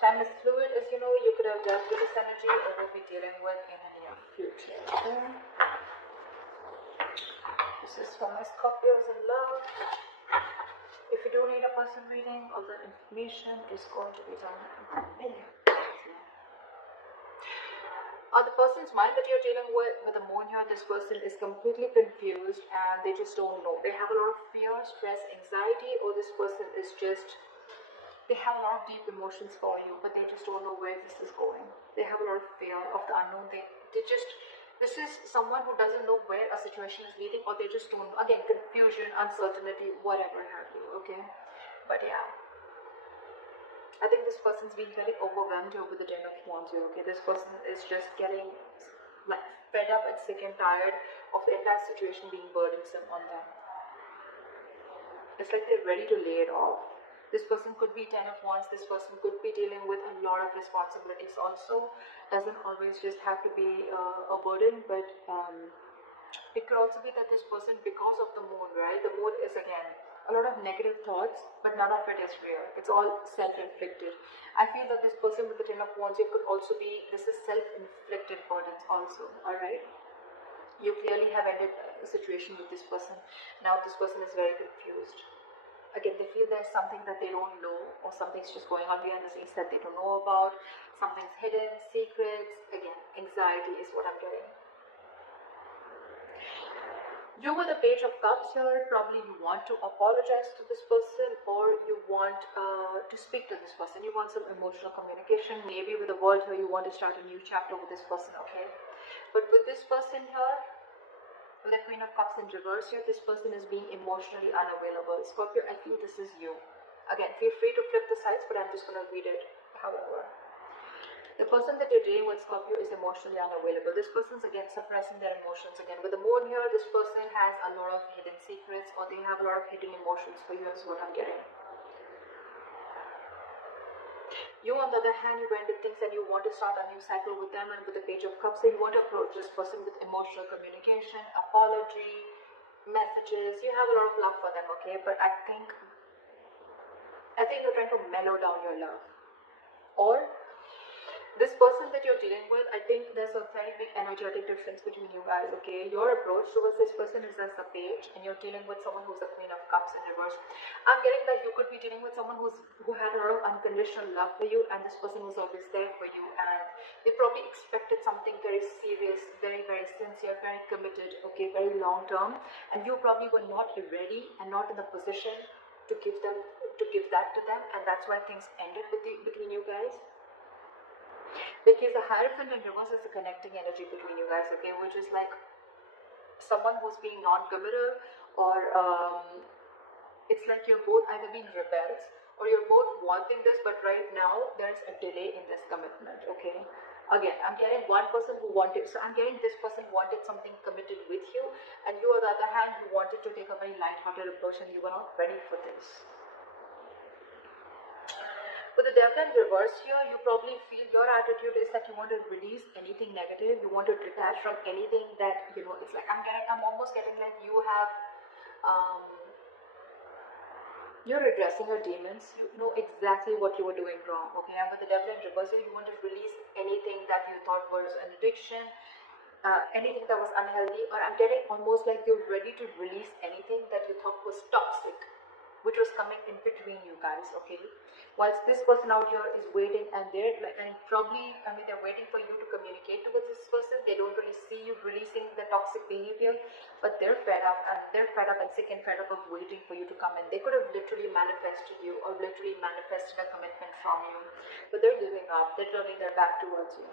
Time is fluid, as you know. You could have dealt with this energy or will be dealing with in the near future. Okay? This is for my Scorpios in love. If you do need a person reading, all the information is going to be down below. On the person's mind that you're dealing with the moon here, this person is completely confused and they just don't know. They have a lot of fear, stress, anxiety, or this person is just, they have a lot of deep emotions for you, but they just don't know where this is going. They have a lot of fear of the unknown. They just, this is someone who doesn't know where a situation is leading, or they just don't, again, confusion, uncertainty, whatever have you, okay? But yeah, I think this person's being very overwhelmed over the Ten of Wands here, okay? This person is just getting like fed up and sick and tired of the entire situation being burdensome on them. It's like they're ready to lay it off. This person could be Ten of Wands. This person could be dealing with a lot of responsibilities also. Doesn't always just have to be a burden, but it could also be that this person, because of the moon, right? The moon is, again, a lot of negative thoughts, but none of it is real. It's all self-inflicted. I feel that this person with the Ten of Wands, it could also be, this is self-inflicted burdens also, alright? You clearly have ended a situation with this person. Now this person is very confused. Again, they feel there's something that they don't know, or something's just going on behind the scenes that they don't know about. Something's hidden, secrets. Again, anxiety is what I'm getting. You with the Page of Cups here, probably you want to apologize to this person, or you want to speak to this person. You want some emotional communication. Maybe with the World here, you want to start a new chapter with this person, okay? But with this person here, with the Queen of Cups in reverse here, this person is being emotionally unavailable. Scorpio, I feel this is you. Again, feel free to flip the sides, but I'm just going to read it however. The person that you're dealing with, Scorpio, is emotionally unavailable. This person's, again, suppressing their emotions. Again, with the moon here, this person has a lot of hidden secrets, or they have a lot of hidden emotions for you, is what I'm getting. You, on the other hand, you ended things and you want to start a new cycle with them, and with the Page of Cups, so you want to approach this person with emotional communication, apology, messages. You have a lot of love for them, okay? But I think you're trying to mellow down your love. Or this person that you're dealing with, I think there's a very big energetic difference between you guys, okay? Your approach towards this person is as a page, and you're dealing with someone who's a Queen of Cups in reverse. I'm getting that you could be dealing with someone who had a lot of unconditional love for you, and this person was always there for you, and they probably expected something very serious, very, very sincere, very committed, okay, very long term, and you probably were not ready and not in the position to give that to them, and that's why things ended between you guys. Because the Hierophant in reverse is a connecting energy between you guys, okay, which is like someone who's being non-committal, or it's like you're both either being rebels or you're both wanting this, but right now there's a delay in this commitment, okay? Again, I'm getting one person who wanted, so I'm getting this person wanted something committed with you, and you, on the other hand, you wanted to take a very light-hearted approach and you were not ready for this. With the Devil in reverse here, you probably feel your attitude is that you want to release anything negative. You want to detach from anything that, you know, it's like I'm almost getting like you have, you're addressing your demons. You know exactly what you were doing wrong, okay? And with the Devil in reverse here, you want to release anything that you thought was an addiction, anything that was unhealthy, or I'm getting almost like you're ready to release anything that you thought was toxic, which was coming in between you guys, okay? Whilst this person out here is waiting, and they're like, and probably, I mean, they're waiting for you to communicate with this person. They don't really see you releasing the toxic behavior, but they're fed up, and sick and fed up of waiting for you to come in. They could have literally manifested you, or literally manifested a commitment from you, but they're giving up. They're turning their back towards you.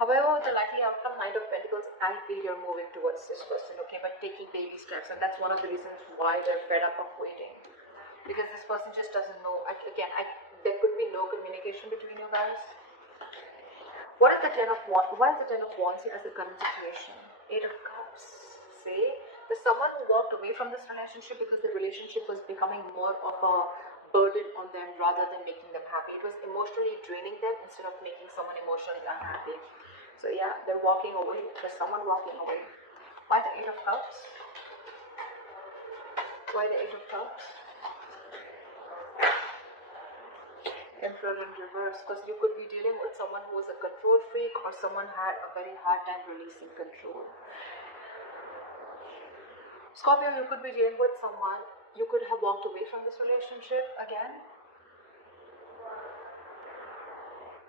However, the likely outcome, Knight of Pentacles, I feel you're moving towards this person, okay, but taking baby steps, and that's one of the reasons why they're fed up of waiting. Because this person just doesn't know. There could be no communication between you guys. What is the Ten of Wands? Why is the Ten of Wands here as the current situation? Eight of Cups. See? There's someone who walked away from this relationship because the relationship was becoming more of a burden on them rather than making them happy. It was emotionally draining them instead of making someone emotionally unhappy. So yeah, they're walking away. There's someone walking away. Why the Eight of Cups? Why the Eight of Cups? Emperor in reverse, because you could be dealing with someone who was a control freak or someone had a very hard time releasing control. Scorpio, you could be dealing with someone, you could have walked away from this relationship again,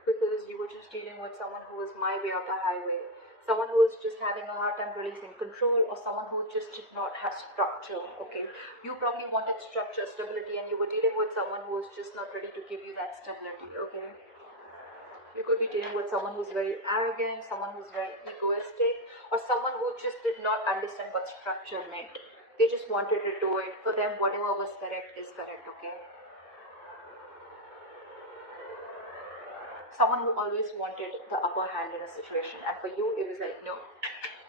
because you were just dealing with someone who was my way or the highway, someone who was just having a hard time releasing control, or someone who just did not have structure. Okay, you probably wanted structure, stability, and you were dealing with someone who was just not ready to give you that stability. Okay, you could be dealing with someone who's very arrogant, someone who's very egoistic, or someone who just did not understand what structure meant. They just wanted to do it. For them, whatever was correct is correct. Okay, someone who always wanted the upper hand in a situation, and for you it was like, no,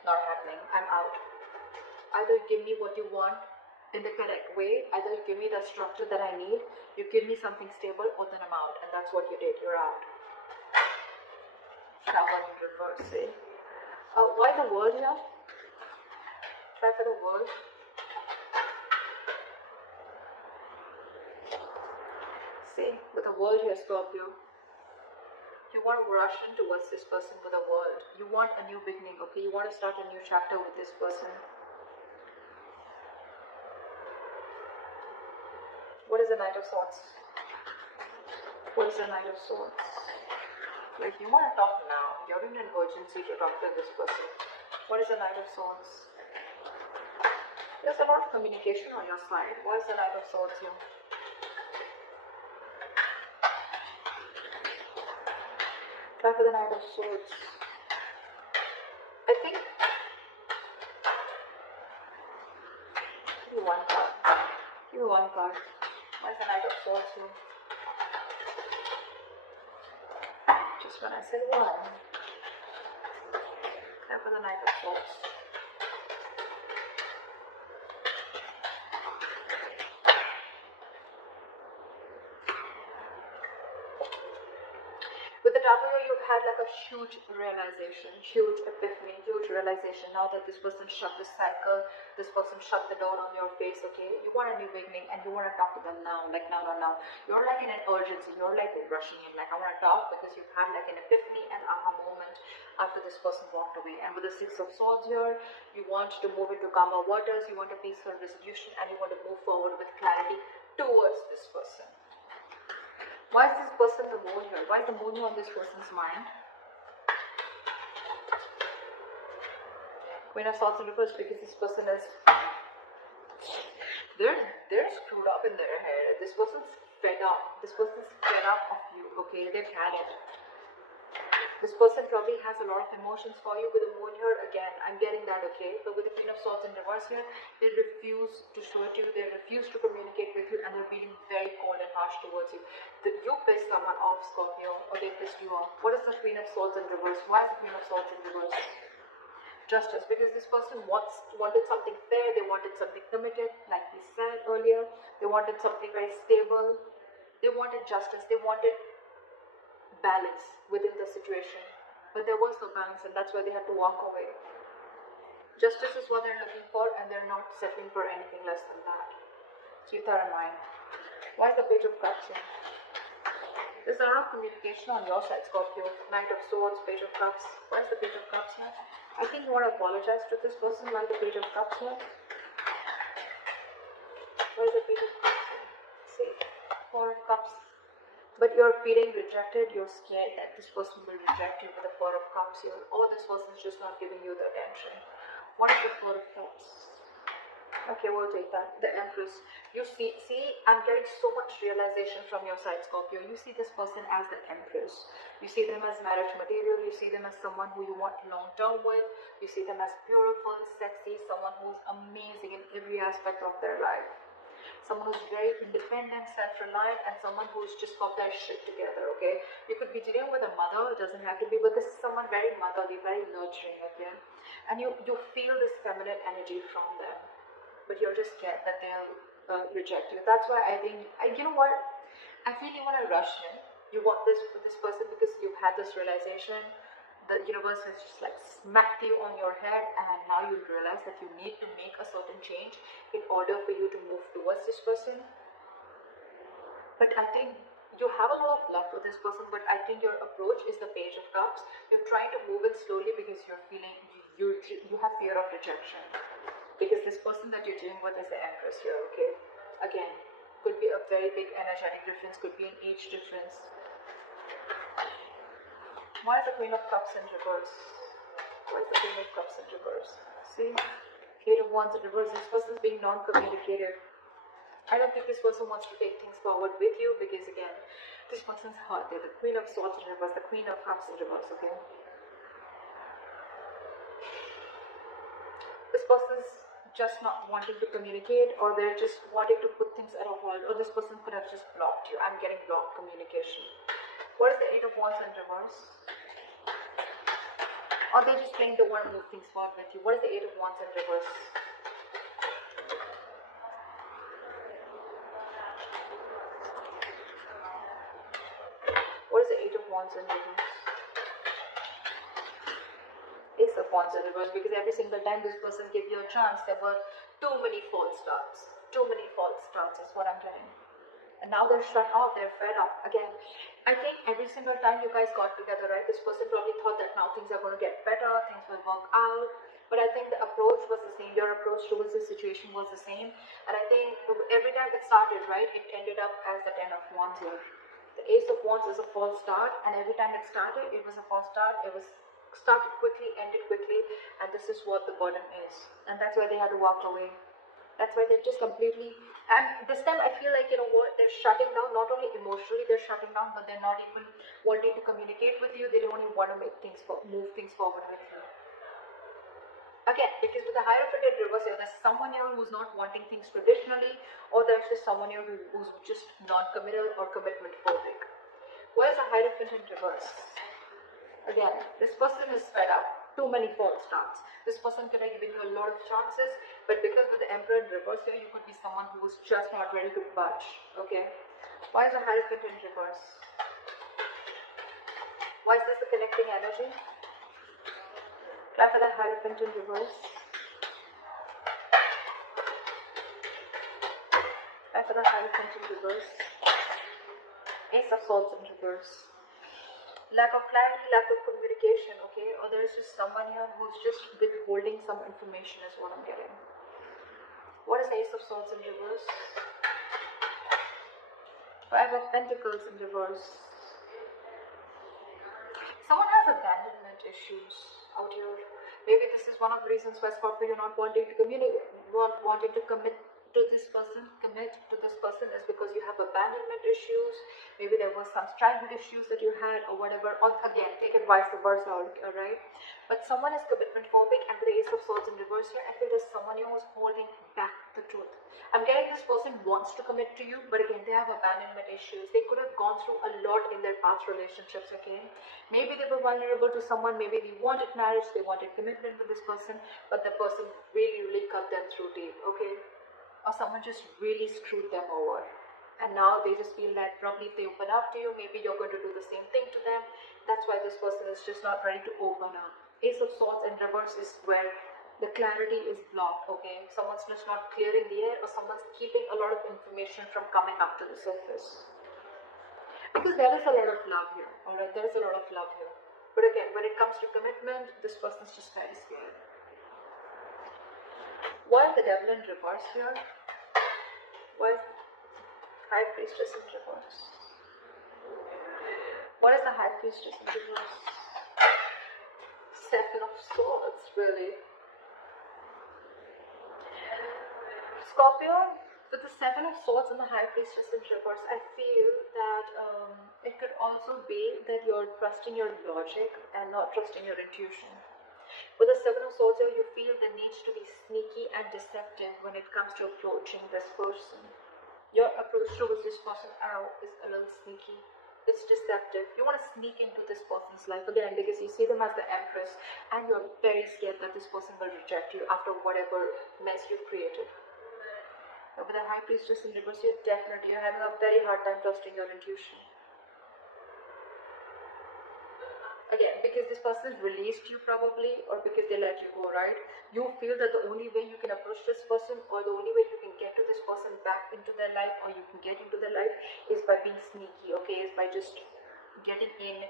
not happening, I'm out. Either you give me what you want in the correct way, either you give me the structure that I need, you give me something stable, or then I'm out. And that's what you did, you're out. Tower in reverse, see. Why the world here? Try for the world. See, with the world here, Scorpio, you want to rush in towards this person with a world. You want a new beginning, okay? You want to start a new chapter with this person. What is the Knight of Swords? What is the Knight of Swords? Like, you want to talk now. You're in an urgency to talk to this person. What is the Knight of Swords? There's a lot of communication on your side. What is the Knight of Swords here? Try for the Knight of Swords. I think. Give me one card. Give me one card. Why is the Knight of Swords here? Just when I said one. Try for the Knight of Swords. With the Tower, you've had like a huge realization, huge epiphany, huge realization. Now that this person shut the cycle, this person shut the door on your face, okay? You want a new beginning and you want to talk to them now, like now. You're like in an urgency, you're like rushing in, like I want to talk because you've had like an epiphany and aha moment after this person walked away. And with the Six of Swords here, you want to move into calmer waters, you want a peaceful resolution, and you want to move forward with clarity towards this person. Why is this person the moon here? Why is the moon on this person's mind? Queen of Swords in reverse, because this person is, they're screwed up in their head. This person's fed up. This person's fed up of you, okay? They've had it. This person probably has a lot of emotions for you. With the moon here, again, I'm getting that, okay? But with the Queen of Swords in reverse here, they refuse to show it to you, they refuse to communicate with you, and they're being very cold and harsh towards you. You pissed someone off, Scorpio, or they pissed you off. What is the Queen of Swords in reverse? Why is the Queen of Swords in reverse? Justice, because this person wanted something fair, they wanted something committed, like we said earlier, they wanted something very stable, they wanted justice, they wanted balance within the situation, but there was no balance, and that's why they had to walk away. Justice is what they're looking for, and they're not settling for anything less than that. Keep that in mind. Why is the Page of Cups here? There's a lot of communication on your side, Scorpio. Knight of Swords, Page of Cups. Why is the Page of Cups here? I think you want to apologize to this person. Why is the Page of Cups here? Why is the Page of Cups here? See, Four of Cups. But you're feeling rejected, you're scared that this person will reject you with the Four of Cups here, or this person's just not giving you the attention. What is the Four of Cups? Okay, we'll take that. The Empress. You see, I'm getting so much realization from your side, Scorpio. You see this person as the Empress. You see them as marriage material. You see them as someone who you want long-term with. You see them as beautiful, sexy, someone who's amazing in every aspect of their life. Someone who's very independent, self-reliant, and someone who's just got their shit together, okay? You could be dealing with a mother, it doesn't have to be, but this is someone very motherly, very nurturing, okay? And you feel this feminine energy from them, but you're just scared that they'll reject you. That's why I think, you know what? I feel you want to rush in. You want this with this person because you've had this realization. The universe has just like smacked you on your head, and now you realize that you need to make a certain change in order for you to move towards this person. But I think You have a lot of love for this person, but I think your approach is the Page of Cups. You're trying to move it slowly because you're feeling you have fear of rejection. Because this person that you're dealing with is the Empress here, okay? Again, could be a very big energetic difference, could be an age difference. Why is the Queen of Cups in reverse? Why is the Queen of Cups in reverse? See? Eight of Wands in reverse. This person is being non-communicative. I don't think this person wants to take things forward with you because, again, this person's hurt. They're the Queen of Swords in reverse, the Queen of Cups in reverse, okay? This person's just not wanting to communicate, or they're just wanting to put things at a halt, or this person could have just blocked you. I'm getting blocked communication. What is the Eight of Wands in reverse? Or they're just plain don't want to move things forward with you. What is the Eight of Wands in reverse? What is the Eight of Wands in reverse? Ace of Wands in reverse, because every single time this person gave you a chance, there were too many false starts. Too many false starts is what I'm telling. And now they're shut off, they're fed up. Again, I think every single time you guys got together, right, this person probably thought that now things are going to get better, things will work out. But I think the approach was the same, your approach towards the situation was the same. And I think every time it started, right, it ended up as the Ten of Wands here. The Ace of Wands is a false start, and every time it started, it was a false start. It was started quickly, ended quickly, and this is what the burden is. And that's why they had to walk away. That's why they're just completely, and this time I feel like, you know what, they're shutting down, not only emotionally they're shutting down, but they're not even wanting to communicate with you. They don't even want to move things forward with you. Again, because with the Hierophant in reverse here, there's someone here who's not wanting things traditionally, or there's just someone here who's just non-committal or commitment phobic. Where's the Hierophant in reverse? Again, this person is fed up. Too many false starts. This person could have given you a lot of chances, but because with the Emperor in reverse here, you could be someone who is just not ready to budge. Okay? Why is the Hierophant in reverse? Why is this the connecting energy? Try for the Hierophant in reverse. Try for the Hierophant in reverse. Ace of Swords in reverse. Lack of clarity, lack of communication, okay? Or there's just someone here who's just withholding some information is what I'm getting. What is Ace of Swords in reverse? Five of Pentacles in reverse. Someone has abandonment issues out here. Maybe this is one of the reasons why Scorpio, you're not wanting to communicate, wanting to commit to this person is because you have abandonment issues. Maybe there was some childhood issues that you had or whatever. Or again, take it vice versa, alright? But someone is commitment phobic, and with the Ace of Swords in reverse here, I feel there's someone here who's holding back the truth. I'm getting this person wants to commit to you, but again, they have abandonment issues. They could have gone through a lot in their past relationships, okay? Maybe they were vulnerable to someone, maybe they wanted marriage, they wanted commitment with this person, but the person really cut them through deep, okay? Or someone just really screwed them over, and now they just feel that probably if they open up to you, maybe you're going to do the same thing to them. That's why this person is just not ready to open up. Ace of Swords in reverse is where the clarity is blocked, okay? Someone's just not clearing the air, or someone's keeping a lot of information from coming up to the surface. Because there is a lot of love here, alright? There is a lot of love here. But again, when it comes to commitment, this person's just very scared. Why is the Devil in reverse here? Why is High Priestess in reverse? What is the High Priestess in reverse? Seven of Swords, really. Scorpio, with the Seven of Swords and the High Priestess in reverse, I feel that it could also be that you're trusting your logic and not trusting your intuition. With the Seven of Swords here, you feel the need to be sneaky and deceptive when it comes to approaching this person. Your approach towards this person is a little sneaky. It's deceptive. You want to sneak into this person's life again because you see them as the Empress, and you're very scared that this person will reject you after whatever mess you've created. But with the High Priestess in reverse, you're having a very hard time trusting your intuition. Again, because this person released you probably, or because they let you go, right? You feel that the only way you can approach this person, or the only way you can get to this person back into their life, or you can get into their life, is by being sneaky, okay, is by just getting in,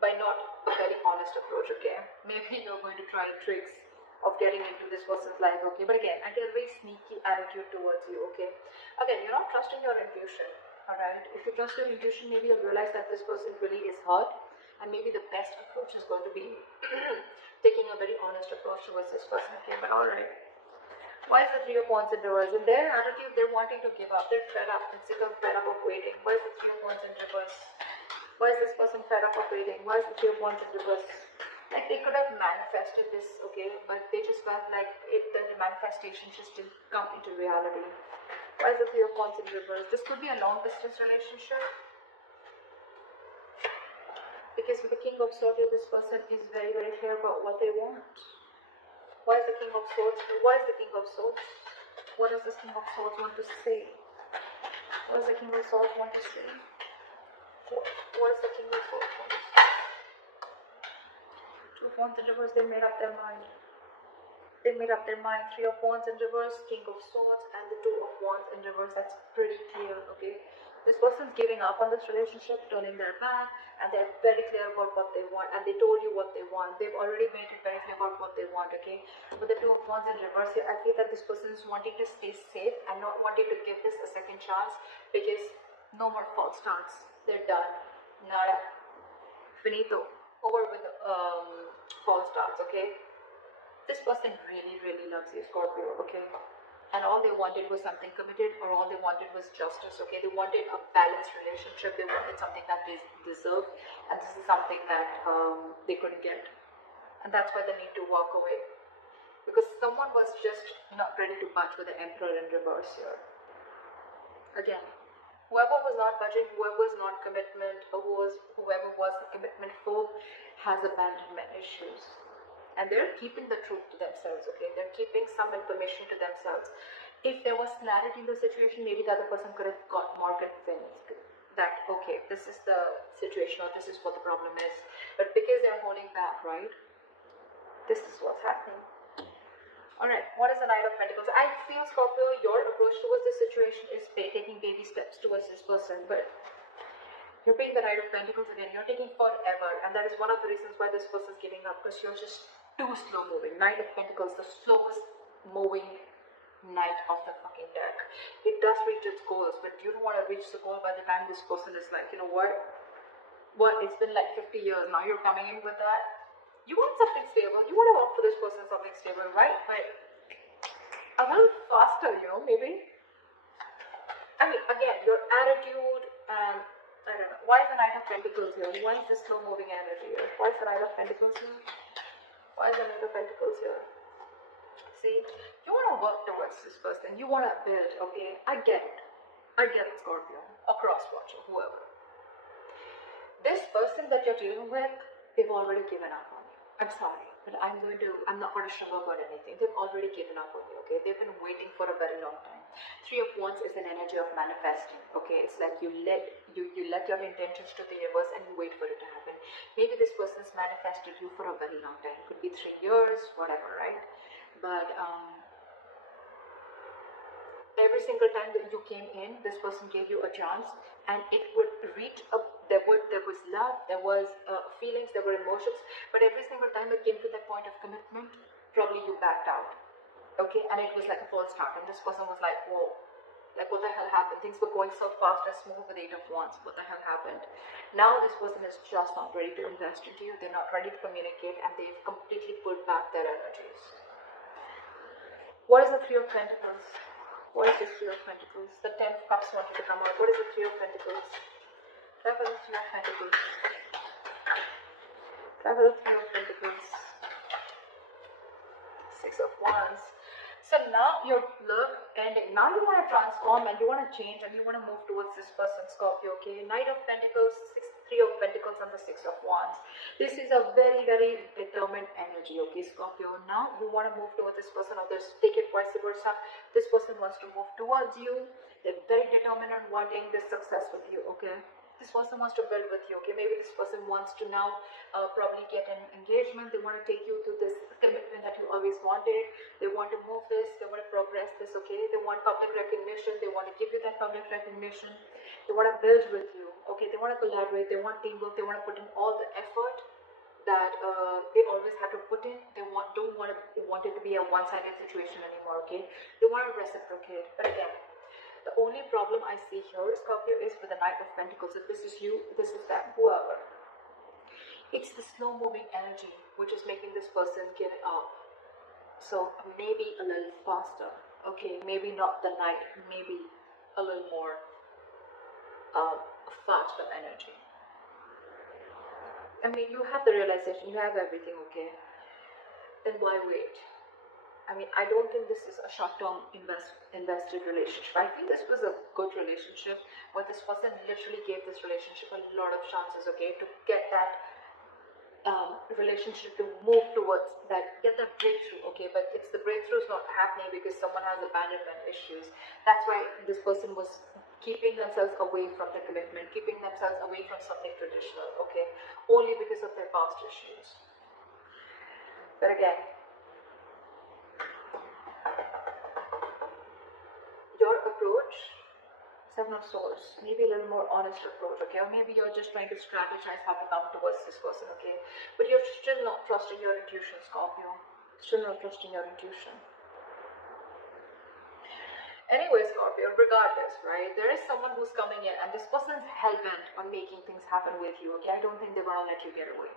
by not a very honest approach, okay. Maybe you're going to try tricks of getting into this person's life, okay, but again, I get a very sneaky attitude towards you, okay. Again, you're not trusting your intuition, all right. If you trust your intuition, maybe you'll realize that this person really is hurt, and maybe the best approach is going to be taking a very honest approach towards this person, okay. But all right, why is the Three of Wands in reverse? In their attitude, they're wanting to give up, they're fed up and sick of fed up of waiting. Why is the Three of Wands in reverse? Why is this person fed up of waiting? Why is the Three of Wands in reverse? Like, they could have manifested this, okay, but they just felt like the manifestation just didn't come into reality. Why is the Three of Wands in reverse? This could be a long distance relationship, because with the King of Swords, this person is very, very clear about what they want. Why is the King of Swords? Why is the King of Swords? What does this King of Swords want to say? What does the King of Swords want to say? What does the King of Swords want to say? Two of Wands in reverse, they made up their mind. They made up their mind. Three of Wands in reverse, King of Swords, and the Two of Wands in reverse. That's pretty clear, okay? This person's giving up on this relationship, turning their back, and they're very clear about what they want, and they told you what they want. They've already made it very clear about what they want, okay? With the Two of Wands in reverse here, I feel that this person is wanting to stay safe and not wanting to give this a second chance, because no more false starts. They're done. Nada. Finito. Over with false starts, okay? This person really, really loves you, Scorpio, okay? And all they wanted was something committed, or all they wanted was justice, okay? They wanted a balanced relationship. They wanted something that they deserved, and this is something that they couldn't get. And that's why they need to walk away, because someone was just not ready to budge with the Emperor in reverse here. Again, whoever was not budging, whoever was not commitment, or whoever was the commitment phobe, has abandonment issues. And they're keeping the truth to themselves, okay? They're keeping some information to themselves. If there was clarity in the situation, maybe the other person could have got more convinced that, okay, this is the situation, or this is what the problem is. But because they're holding back, right? This is what's happening. Alright, what is the Knight of Pentacles? I feel, Scorpio, your approach towards this situation is taking baby steps towards this person, but you're being the Knight of Pentacles again. You're taking forever, and that is one of the reasons why this person is giving up, because you're just too slow moving. Knight of Pentacles, the slowest moving knight of the fucking deck. It does reach its goals, but you don't want to reach the goal by the time this person is like, you know what, it's been like 50 years now, you're coming in with that. You want something stable, you want to offer this person something stable, right? But a little faster, you know, maybe. I mean, again, your attitude, and I don't know, why is the Knight of Pentacles here? Why is this slow moving energy here? Why is the Knight of Pentacles here? Why is the Knight of Pentacles here? See, you want to work towards this person. You want to build, okay? I get it. I get it, Scorpio. A cross-watcher, whoever. This person that you're dealing with, they've already given up on you. I'm sorry, but I'm not going to sugarcoat anything. They've already given up on you, okay? They've been waiting for a very long time. Three of Wands is an energy of manifesting, okay? It's like you let your intentions to the universe and you wait for it to happen. Maybe this person's manifested you for a very long time. It could be 3 years, whatever, right? But every single time that you came in, this person gave you a chance, and it would reach up. There was love, there was feelings, there were emotions, but every single time it came to that point of commitment, probably you backed out, okay? And it was like a false start, and this person was like, whoa, like what the hell happened? Things were going so fast and smooth with 8 of Wands. What the hell happened? Now this person is just not ready to invest into you. They're not ready to communicate, and they've completely pulled back their energies. What is the Three of Pentacles? What is the Three of Pentacles? The 10 of Cups wanted to come out. What is the Three of Pentacles? Try for the Three of Pentacles. Try for the Three of Pentacles. 6 of Wands. So now your love ending. Now you want to transform and you want to change and you want to move towards this person, Scorpio, okay? Knight of Pentacles, Three of Pentacles, and the 6 of Wands. This is a very, very determined energy, okay, Scorpio? Now you want to move towards this person, or just take it vice versa. This person wants to move towards you. They're very determined on wanting this success with you, okay? This person wants to build with you, okay? Maybe this person wants to now probably get an engagement. They want to take you to this commitment that you always wanted. They want to move this. They want to progress this, okay? They want public recognition. They want to give you that public recognition. They want to build with you, okay? They want to collaborate. They want teamwork. They want to put in all the effort that they always have to put in. They don't want it to be a one-sided situation anymore, okay? They want to reciprocate. But again, the only problem I see here, Scorpio, is with the Knight of Pentacles. If this is you, this is them, whoever. It's the slow-moving energy which is making this person give it up. So maybe a little faster, okay? Maybe not the Knight, maybe a little more faster energy. I mean, you have the realization, you have everything, okay? Then why wait? I mean, I don't think this is a short-term invested relationship. I think this was a good relationship, but this person literally gave this relationship a lot of chances, okay, to get that relationship to move towards that, get that breakthrough, okay, but it's the breakthrough is not happening because someone has abandonment issues. That's why this person was keeping themselves away from the commitment, keeping themselves away from something traditional, okay, only because of their past issues. But again, your approach, Seven of Swords, maybe a little more honest approach, okay? Or maybe you're just trying to strategize how to come towards this person, okay? But you're still not trusting your intuition, Scorpio. Still not trusting your intuition. Anyway, Scorpio, regardless, right? There is someone who's coming in and this person's hell-bent on making things happen with you, okay? I don't think they're gonna let you get away.